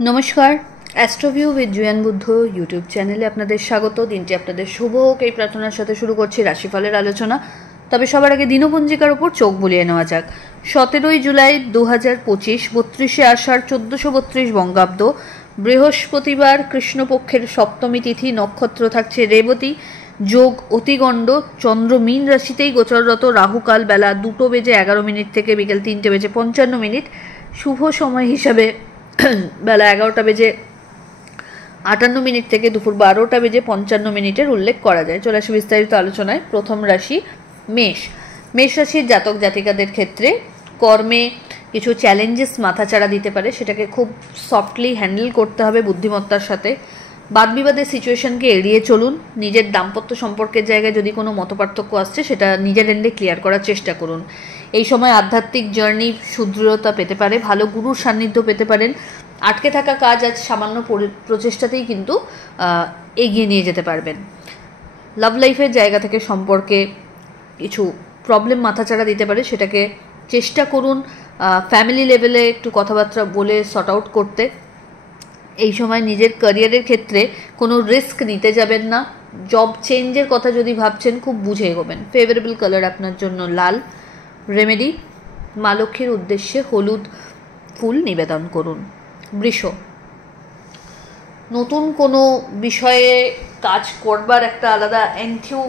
নমস্কার, অ্যাস্ট্রোভিউ with Juan Buddha YouTube চ্যানেলে আপনাদের স্বাগত। দিনটি আপনাদের শুভ হোক এই প্রার্থনার সাথে শুরু করছি রাশিফলের আলোচনা। তবে সবার আগে দিনপঞ্জিকার উপর চোখ বুলিয়ে নেওয়া যাক। 17 জুলাই 2025, 32 আষাঢ় 1432 বঙ্গাব্দ, বৃহস্পতিবার, কৃষ্ণপক্ষের সপ্তমী তিথি, নক্ষত্র থাকছে রেবতী, যোগ অতিগণ্ড, চন্দ্র মীন রাশিতেই গোচররত, রাহুকাল বেলা 2:11 থেকে বিকেল 3:55, শুভ সময় হিসাবে বেলা 11:58 থেকে দুপুর 12:55 উল্লেখ করা যায়। চলে আসি বিস্তারিত আলোচনায়। প্রথম রাশি মেষ। মেষ রাশির জাতক জাতিকাদের ক্ষেত্রে কর্মে কিছু চ্যালেঞ্জেস মাথাচাড়া দিতে পারে, সেটাকে খুব সফটলি হ্যান্ডেল করতে হবে বুদ্ধিমত্তার সাথে। বাদবিবাদের সিচুয়েশনকে এড়িয়ে চলুন। নিজের দাম্পত্য সম্পর্কের জায়গায় যদি কোনো মতপার্থক্য আসছে সেটা নিজের এন্ডে ক্লিয়ার করার চেষ্টা করুন। এই সময় আধ্যাত্মিক জার্নি সুদৃঢ়তা পেতে পারে, ভালো গুরুর সান্নিধ্য পেতে পারেন। আটকে থাকা কাজ আজ সামান্য প্রচেষ্টাতেই কিন্তু এগিয়ে নিয়ে যেতে পারবেন। লাভ লাইফের জায়গা থেকে সম্পর্কে কিছু প্রবলেম মাথাচাড়া দিতে পারে, সেটাকে চেষ্টা করুন ফ্যামিলি লেভেলে একটু কথাবার্তা বলে সর্ট আউট করতে। এই সময় নিজের ক্যারিয়ারের ক্ষেত্রে কোনো রিস্ক নিতে যাবেন না। জব চেঞ্জের কথা যদি ভাবছেন খুব বুঝে এগোবেন। ফেভারেবল কালার আপনার জন্য লাল। রেমেডি, মা লক্ষ্মীর উদ্দেশ্যে হলুদ ফুল নিবেদন করুন। বৃষ। নতুন কোনো বিষয়ে কাজ করবার একটা আলাদা এনথিউ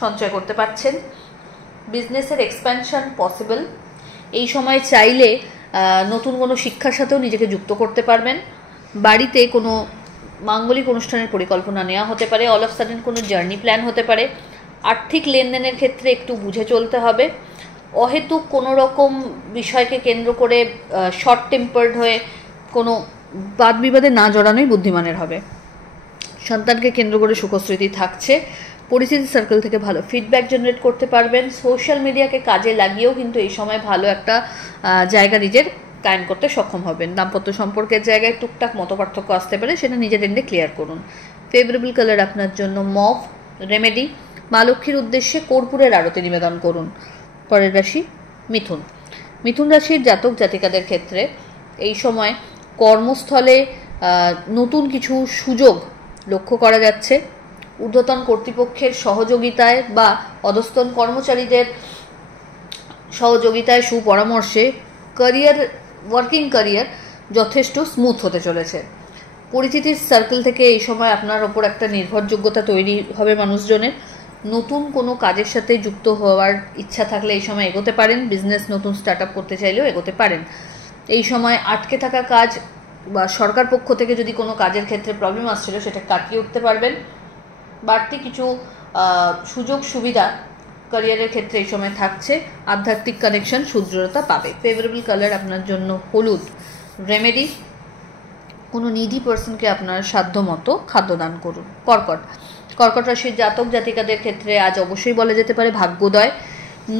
সঞ্চয় করতে পারছেন। বিজনেসের এক্সপ্যানশন পসিবল। এই সময় চাইলে নতুন কোনো শিক্ষার সাথেও নিজেকে যুক্ত করতে পারবেন। বাড়িতে কোনো মাঙ্গলিক অনুষ্ঠানের পরিকল্পনা নেওয়া হতে পারে। অল অফ সাডেন কোনো জার্নি প্ল্যান হতে পারে। আর্থিক লেনদেনের ক্ষেত্রে একটু বুঝে চলতে হবে। অহেতুক কোনো রকম বিষয়কে কেন্দ্র করে শর্ট টেম্পার্ড হয়ে কোনো বাদ বিবাদে না জড়ানোই বুদ্ধিমানের হবে। সন্তানকে কেন্দ্র করে সুখস্মৃতি থাকছে। পরিচিতি সার্কেল থেকে ভালো ফিডব্যাক জেনারেট করতে পারবেন। সোশ্যাল মিডিয়াকে কাজে লাগিয়েও কিন্তু এই সময় ভালো একটা জায়গা নিজের কায়েম করতে সক্ষম হবেন। দাম্পত্য সম্পর্কের জায়গায় টুকটাক মতপার্থক্য আসতে পারে, সেটা নিজের এন্ডে ক্লিয়ার করুন। ফেভারেবল কালার আপনার জন্য মভ। রেমেডি, মা লক্ষ্মীর উদ্দেশ্যে কর্পূরের আরতি নিবেদন করুন। পরের রাশি মিথুন। মিথুন রাশির জাতক জাতিকাদের ক্ষেত্রে এই সময় কর্মস্থলে নতুন কিছু সুযোগ লক্ষ্য করা যাচ্ছে। ঊর্ধ্বতন কর্তৃপক্ষের সহযোগিতায় বা অধস্তন কর্মচারীদের সহযোগিতায়, সুপরামর্শে ওয়ার্কিং ক্যারিয়ার যথেষ্ট স্মুথ হতে চলেছে। পরিচিতির সার্কেল থেকে এই সময় আপনার ওপর একটা নির্ভরযোগ্যতা তৈরি হবে মানুষজনের। নতুন কোনো কাজের সাথে যুক্ত হওয়ার ইচ্ছা থাকলে এই সময় এগোতে পারেন। বিজনেস নতুন স্টার্ট আপ করতে চাইলেও এগোতে পারেন। এই সময় আটকে থাকা কাজ বা সরকার পক্ষ থেকে যদি কোনো কাজের ক্ষেত্রে প্রবলেম আসছিল সেটা কাটিয়ে উঠতে পারবেন। বাড়তি কিছু সুযোগ সুবিধা ক্যারিয়ারের ক্ষেত্রে এই সময় থাকছে। আধ্যাত্মিক কানেকশন সুদৃঢ়তা পাবে। ফেভারেবল কালার আপনার জন্য হলুদ। রেমেডি, কোনো নিডি পার্সনকে আপনার সাধ্য মতো খাদ্যদান করুন। কর্কট। কর্কট রাশির জাতক জাতিকাদের ক্ষেত্রে আজ অবশ্যই বলা যেতে পারে ভাগ্যোদয়।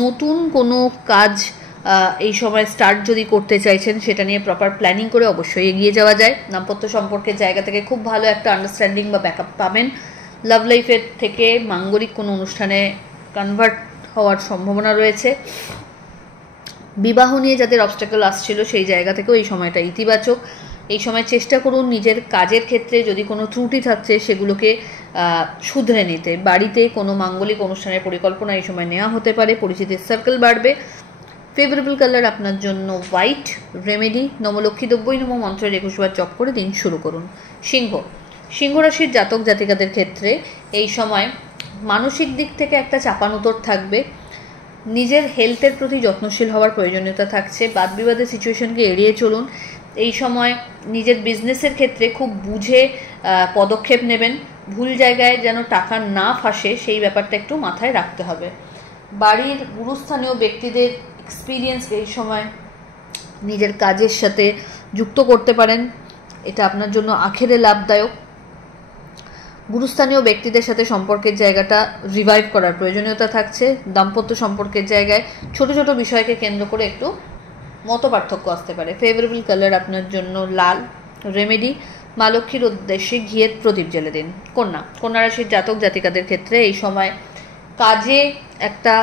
নতুন কোনো কাজ এই সময় স্টার্ট যদি করতে চাইছেন সেটা নিয়ে প্রপার প্ল্যানিং করে অবশ্যই এগিয়ে যাওয়া যায়। দাম্পত্য সম্পর্কের জায়গা থেকে খুব ভালো একটা আন্ডারস্ট্যান্ডিং বা ব্যাকআপ পাবেন। লাভ লাইফের থেকে মাঙ্গলিক কোনো অনুষ্ঠানে কনভার্ট হওয়ার সম্ভাবনা রয়েছে। বিবাহ নিয়ে যাদের অবস্ট্যাকল আসছিল সেই জায়গা থেকেও এই সময়টা ইতিবাচক। এই সময় চেষ্টা করুন নিজের কাজের ক্ষেত্রে যদি কোনো ত্রুটি থাকছে সেগুলোকে শুধরে নিতে। বাড়িতে কোনো মাঙ্গলিক অনুষ্ঠানের পরিকল্পনা এই সময় নেওয়া হতে পারে। পরিচিতির সার্কেল বাড়বে। ফেভারেবল কালার আপনার জন্য হোয়াইট। রেমেডি, নমলক্ষ্মী দ্রব্যই নম মন্ত্রের 21 বার জপ করে দিন শুরু করুন। সিংহ। সিংহ রাশির জাতক জাতিকাদের ক্ষেত্রে এই সময় মানসিক দিক থেকে একটা চাপানুতর থাকবে। নিজের হেলথের প্রতি যত্নশীল হওয়ার প্রয়োজনীয়তা থাকছে। বাদবিবাদের সিচুয়েশনকে এড়িয়ে চলুন। এই সময় নিজের বিজনেসের ক্ষেত্রে খুব বুঝে পদক্ষেপ নেবেন। ভুল জায়গায় যেন টাকা না ফাঁসে সেই ব্যাপারটা একটু মাথায় রাখতে হবে। বাড়ির গুরুস্থানীয় ব্যক্তিদের এক্সপিরিয়েন্স এই সময় নিজের কাজের সাথে যুক্ত করতে পারেন। এটা আপনার জন্য আখেরে লাভদায়ক। গুরুস্থানীয় ব্যক্তিদের সাথে সম্পর্কের জায়গাটা রিভাইভ করার প্রয়োজনীয়তা থাকছে। দাম্পত্য সম্পর্কের জায়গায় ছোট ছোট বিষয়কে কেন্দ্র করে একটু মতপার্থক্য আসতে পারে। ফেভারেবল কালার আপনার জন্য লাল। রেমেডি, মা লক্ষ্মীর উদ্দেশ্যে ঘিয়ের প্রদীপ জ্বেলে দিন। কন্যা। কন্যা রাশির জাতক জাতিকাদের ক্ষেত্রে এই সময় কাজে একটা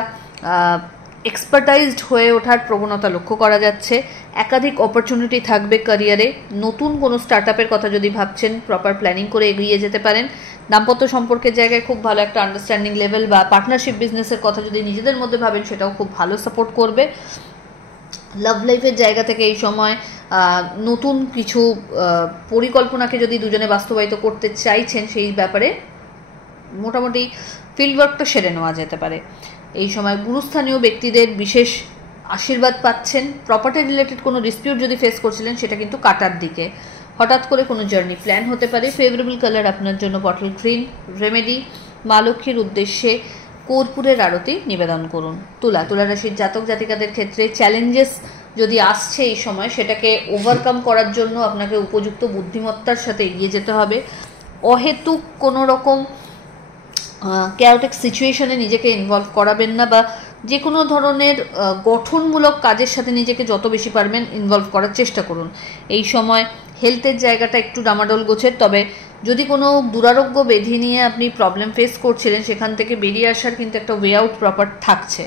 এক্সপার্টাইজড হয়ে ওঠার প্রবণতা লক্ষ্য করা যাচ্ছে। একাধিক অপরচুনিটি থাকবে ক্যারিয়ারে। নতুন কোনো স্টার্টআপের কথা যদি ভাবছেন, প্রপার প্ল্যানিং করে এগিয়ে যেতে পারেন। দাম্পত্য সম্পর্কের জায়গায় খুব ভালো একটা আন্ডারস্ট্যান্ডিং লেভেল বা পার্টনারশিপ বিজনেসের কথা যদি নিজেদের মধ্যে ভাবেন, সেটাও খুব ভালো সাপোর্ট করবে। লাভ লাইফের জায়গা থেকে এই সময় নতুন কিছু পরিকল্পনাকে যদি দুজনে বাস্তবায়িত করতে চাইছেন, সেই ব্যাপারে মোটামুটি ফিল্ডওয়ার্কটা সেরে নেওয়া যেতে পারে। এই সময় গুরুস্থানীয় ব্যক্তিদের বিশেষ আশীর্বাদ পাচ্ছেন। প্রপার্টি রিলেটেড কোনো ডিসপিউট যদি ফেস করছিলেন, সেটা কিন্তু কাটার দিকে। হঠাৎ করে কোনো জার্নি প্ল্যান হতে পারে। ফেভারেবল কালার আপনার জন্য বটল গ্রিন। রেমেডি, মা লক্ষ্মীর উদ্দেশ্যে কর্পূরের আরতি নিবেদন করুন। তুলা রাশির জাতক জাতিকাদের ক্ষেত্রে চ্যালেঞ্জেস যদি আসছে এই সময়, সেটাকে ওভারকাম করার জন্য আপনাকে উপযুক্ত বুদ্ধিমত্তার সাথে এগিয়ে যেতে হবে। অহেতুক কোনো রকম ক্যাওটিক সিচুয়েশনে নিজেকে ইনভলভ করাবেন না, বা যে কোনো ধরনের গঠনমূলক কাজের সাথে নিজেকে যত বেশি পারবেন ইনভলভ করার চেষ্টা করুন। এই সময় হেলথের জায়গাটা একটু ডামাডোল গোছের, তবে যদি কোনো দুরারোগ্য ব্যাধি নিয়ে আপনি প্রবলেম ফেস করছিলেন, সেখান থেকে বেরিয়ে আসার কিন্তু একটা ওয়ে আউট প্রপার থাকছে।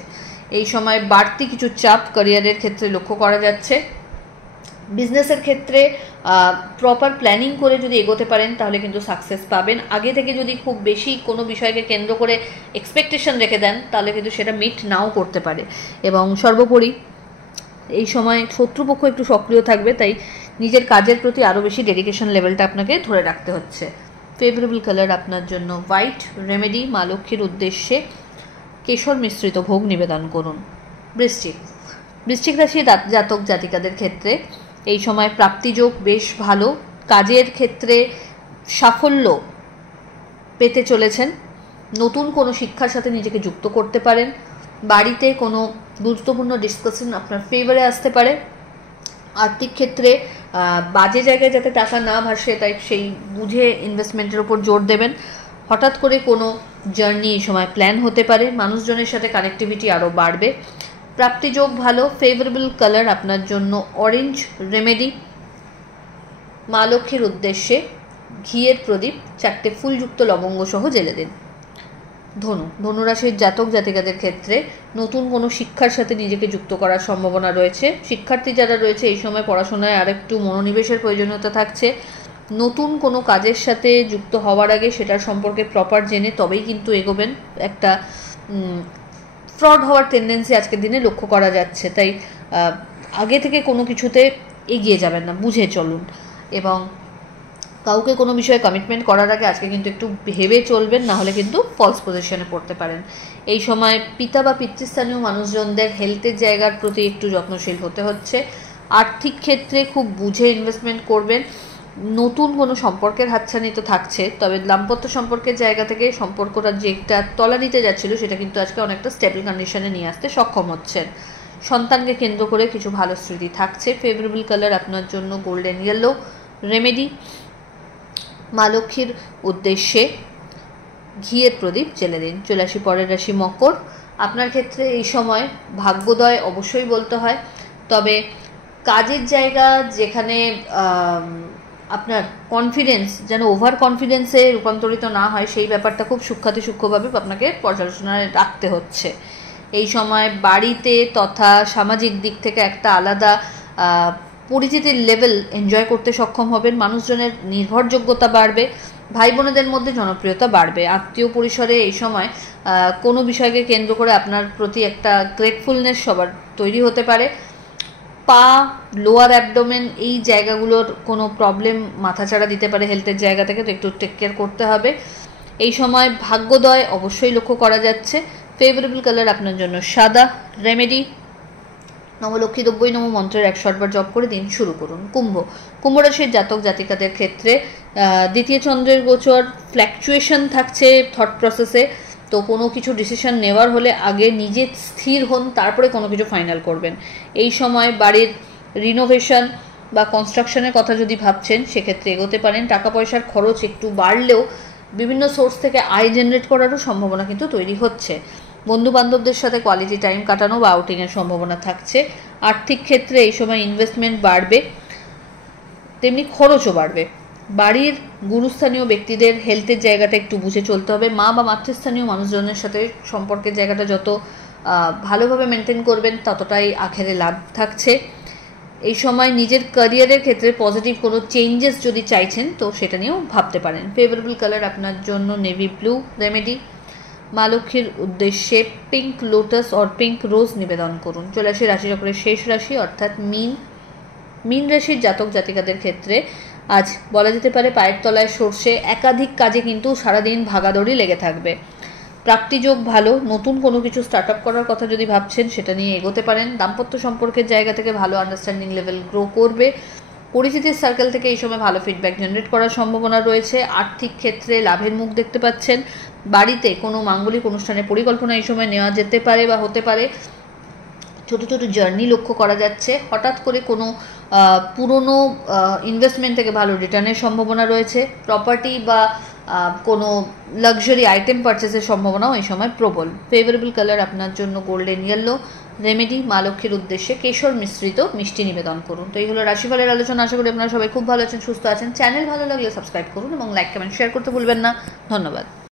এই সময় বাড়তি কিছু চাপ ক্যারিয়ারের ক্ষেত্রে লক্ষ্য করা যাচ্ছে। বিজনেসের ক্ষেত্রে প্রপার প্ল্যানিং করে যদি এগোতে পারেন, তাহলে কিন্তু সাকসেস পাবেন। আগে থেকে যদি খুব বেশি কোনো বিষয়কে কেন্দ্র করে এক্সপেকটেশন রেখে দেন, তাহলে কিন্তু সেটা মিট নাও করতে পারে। এবং সর্বোপরি এই সময় শত্রুপক্ষ একটু সক্রিয় থাকবে, তাই নিজের কাজের প্রতি আরও বেশি ডেডিকেশন লেভেলটা আপনাকে ধরে রাখতে হচ্ছে। ফেভারেবল কালার আপনার জন্য হোয়াইট। রেমেডি, মা লক্ষ্মীর উদ্দেশ্যে কেশর মিশ্রিত ভোগ নিবেদন করুন। বৃশ্চিক রাশির জাতক জাতিকাদের ক্ষেত্রে এই সময় প্রাপ্তিযোগ বেশ ভালো। কাজের ক্ষেত্রে সাফল্য পেতে চলেছেন। নতুন কোনো শিক্ষার সাথে নিজেকে যুক্ত করতে পারেন। বাড়িতে কোনো গুরুত্বপূর্ণ ডিসকাশন আপনার ফেভারে আসতে পারে। আর্থিক ক্ষেত্রে বাজে জায়গায় যাতে টাকা না ভাসে, তাই সেই বুঝে ইনভেস্টমেন্টের ওপর জোর দেবেন। হঠাৎ করে কোনো জার্নি এই সময় প্ল্যান হতে পারে। মানুষজনের সাথে কানেক্টিভিটি আরও বাড়বে। প্রাপ্তিযোগ ভালো। ফেভারেবল কালার আপনার জন্য অরেঞ্জ। রেমেডি, মা লক্ষ্মীর উদ্দেশ্যে ঘিয়ের প্রদীপ 4টে ফুলযুক্ত লবঙ্গ সহ জ্বেলে দিন। ধনুরাশির জাতক জাতিকাদের ক্ষেত্রে নতুন কোনো শিক্ষার সাথে নিজেকে যুক্ত করার সম্ভাবনা রয়েছে। শিক্ষার্থী যারা রয়েছে, এই সময় পড়াশোনায় আরেকটু মনোনিবেশের প্রয়োজনীয়তা থাকছে। নতুন কোনো কাজের সাথে যুক্ত হওয়ার আগে সেটার সম্পর্কে প্রপার জেনে তবেই কিন্তু এগোবেন। একটা ফ্রড হওয়ার টেন্ডেন্সি আজকের দিনে লক্ষ্য করা যাচ্ছে, তাই আগে থেকে কোনো কিছুতে এগিয়ে যাবেন না, বুঝে চলুন। এবং কাউকে কোনো বিষয়ে কমিটমেন্ট করার আগে আজকে কিন্তু একটু ভেবে চলবেন, না হলে কিন্তু ফলস পজিশনে পড়তে পারেন। এই সময় পিতা বা পিতৃস্থানীয় মানুষজনদের হেলথের জায়গার প্রতি একটু যত্নশীল হতে হচ্ছে। আর্থিক ক্ষেত্রে খুব বুঝে ইনভেস্টমেন্ট করবেন। নতুন কোনো সম্পর্কের হাতছানি তো থাকছে, তবে দাম্পত্য সম্পর্কের জায়গা থেকে সম্পর্কটা যেটা তলানিতে যাচ্ছিল, সেটা কিন্তু আজকে অনেকটা স্টেবল কন্ডিশনে নিয়ে আসতে সক্ষম হচ্ছেন। সন্তানকে কেন্দ্র করে কিছু ভালো স্মৃতি থাকছে। ফেভারেবল কালার আপনার জন্য গোল্ডেন ইয়েলো। রেমেডি, মা লক্ষ্মীর উদ্দেশ্যে ঘিয়ের প্রদীপ জ্বেলে দিন। চলে আসি পরের রাশি মকর। আপনার ক্ষেত্রে এই সময় ভাগ্যোদয় অবশ্যই বলতে হয়, তবে কাজের জায়গা যেখানে আপনার কনফিডেন্স যেন ওভার কনফিডেন্সে রূপান্তরিত না হয়, সেই ব্যাপারটা খুব সূক্ষ্মভাবে আপনাকে পর্যালোচনায় রাখতে হচ্ছে। এই সময় বাড়িতে তথা সামাজিক দিক থেকে একটা আলাদা পরিচিতির লেভেল এনজয় করতে সক্ষম হবেন। মানুষজনের নির্ভরযোগ্যতা বাড়বে। ভাই বোনেদের মধ্যে জনপ্রিয়তা বাড়বে। আত্মীয় পরিসরে এই সময় কোনো বিষয়কে কেন্দ্র করে আপনার প্রতি একটা গ্রেটফুলনেস সবার তৈরি হতে পারে। পা, লোয়ার অ্যাবডোমেন, এই জায়গাগুলোর কোনো প্রবলেম মাথাচাড়া দিতে পারে হেলথের জায়গা থেকে, তো একটু টেক কেয়ার করতে হবে। এই সময় ভাগ্যোদয় অবশ্যই লক্ষ্য করা যাচ্ছে। ফেভারেবল কালার আপনার জন্য সাদা। রেমেডি, নবলক্ষ্মী 90 নম মন্ত্রের 108 বার জপ করে দিন শুরু করুন। কুম্ভ রাশির জাতক জাতিকাদের ক্ষেত্রে দ্বিতীয় চন্দ্রের গোচর, ফ্ল্যাকচুয়েশন থাকছে থট প্রসেসে, তো কোনো কিছু ডিসিশন নেওয়ার হলে আগে নিজে স্থির হন, তারপরে কোনো কিছু ফাইনাল করবেন। এই সময় বাড়ির রিনোভেশন বা কনস্ট্রাকশনের কথা যদি ভাবছেন, সেক্ষেত্রে এগোতে পারেন। টাকা পয়সার খরচ একটু বাড়লেও বিভিন্ন সোর্স থেকে আয় জেনারেট করারও সম্ভাবনা কিন্তু তৈরি হচ্ছে। বন্ধু বান্ধবদের সাথে কোয়ালিটি টাইম কাটানো বা আউটিংয়ের সম্ভাবনা থাকছে। আর্থিক ক্ষেত্রে এই সময় ইনভেস্টমেন্ট বাড়বে, তেমনি খরচও বাড়বে। বাড়ির গুরুস্থানীয় ব্যক্তিদের হেলথের জায়গাটা একটু বুঝে চলতে হবে। মা বা মাতৃস্থানীয় মানুষজনের সাথে সম্পর্কের জায়গাটা যত ভালোভাবে মেনটেন করবেন, ততটাই আখেরে লাভ থাকছে। এই সময় নিজের ক্যারিয়ারের ক্ষেত্রে পজিটিভ কোনো চেঞ্জেস যদি চাইছেন তো সেটা নিয়েও ভাবতে পারেন। ফেভারেবল কালার আপনার জন্য নেভি ব্লু। রেমেডি, মা লক্ষ্মীর উদ্দেশ্যে পিঙ্ক লোটাস অর পিঙ্ক রোজ নিবেদন করুন। চলে আসি রাশিচক্রের শেষ রাশি অর্থাৎ মীন রাশির জাতক জাতিকাদের ক্ষেত্রে আজ বলা যেতে পারে পায়ের তলায় সর্ষে। একাধিক কাজে কিন্তু সারাদিন ভাগাদৌড়ি লেগে থাকবে। প্রাপ্তিযোগ ভালো। নতুন কোনো কিছু স্টার্ট আপ করার কথা যদি ভাবছেন সেটা নিয়ে এগোতে পারেন। দাম্পত্য সম্পর্কের জায়গা থেকে ভালো আন্ডারস্ট্যান্ডিং লেভেল গ্রো করবে। পরিচিতির সার্কেল থেকে এই সময় ভালো ফিডব্যাক জেনারেট করার সম্ভাবনা রয়েছে। আর্থিক ক্ষেত্রে লাভের মুখ দেখতে পাচ্ছেন। বাড়িতে কোনো মাঙ্গলিক অনুষ্ঠানের পরিকল্পনা এই সময় নেওয়া যেতে পারে বা হতে পারে। ছোট ছোট জার্নি লক্ষ্য করা যাচ্ছে। হঠাৎ করে কোনো পুরনো ইনভেস্টমেন্ট থেকে ভালো রিটার্নের সম্ভাবনা রয়েছে। প্রপার্টি বা কোনো লাক্সারি আইটেম পারচেসের সম্ভাবনাও এই সময় প্রবল। ফেভারেবল কালার আপনার জন্য গোল্ডেন ইয়েলো। রেমেডি, মা লক্ষ্মীর উদ্দেশ্যে কেশর মিশ্রিত মিষ্টি নিবেদন করুন। তো এই হলো রাশিফলের আলোচনা। আশা করি আপনারা সবাই খুব ভালো আছেন, সুস্থ আছেন। চ্যানেল ভালো লাগলে সাবস্ক্রাইব করুন এবং লাইক কমেন্ট শেয়ার করতে ভুলবেন না। ধন্যবাদ।